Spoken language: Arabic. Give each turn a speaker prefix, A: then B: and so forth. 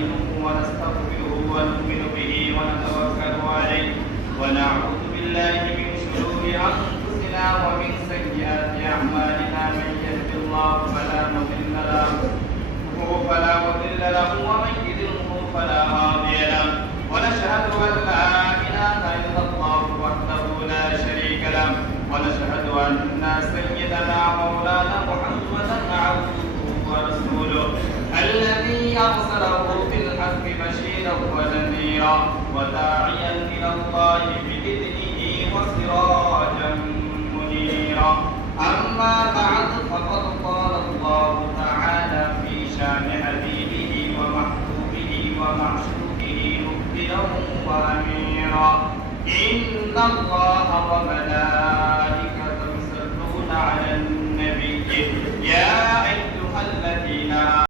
A: نستعينه ونستغفره ونؤمن به ونتوكل عليه. ونعوذ بالله من شرور أنفسنا ومن سيئات أعمالنا. من يهد الله فلا مضل له فلا مضل له ومن يضله فلا هادي له. ونشهد أن لا إله إلا الله وحده لا شريك له. ونشهد أن سيدنا مولانا محمدا عبده ورسوله الذي أرسله بشيرا ونذيرا وداعيا إلى الله بإذنه وسراجا منيرا. أما بعد فقد قال الله تعالى في شأن حبيبه ومحبوبه ومعشوقه مبدلا وأميرا. إن الله وملائكته يصلون على النبي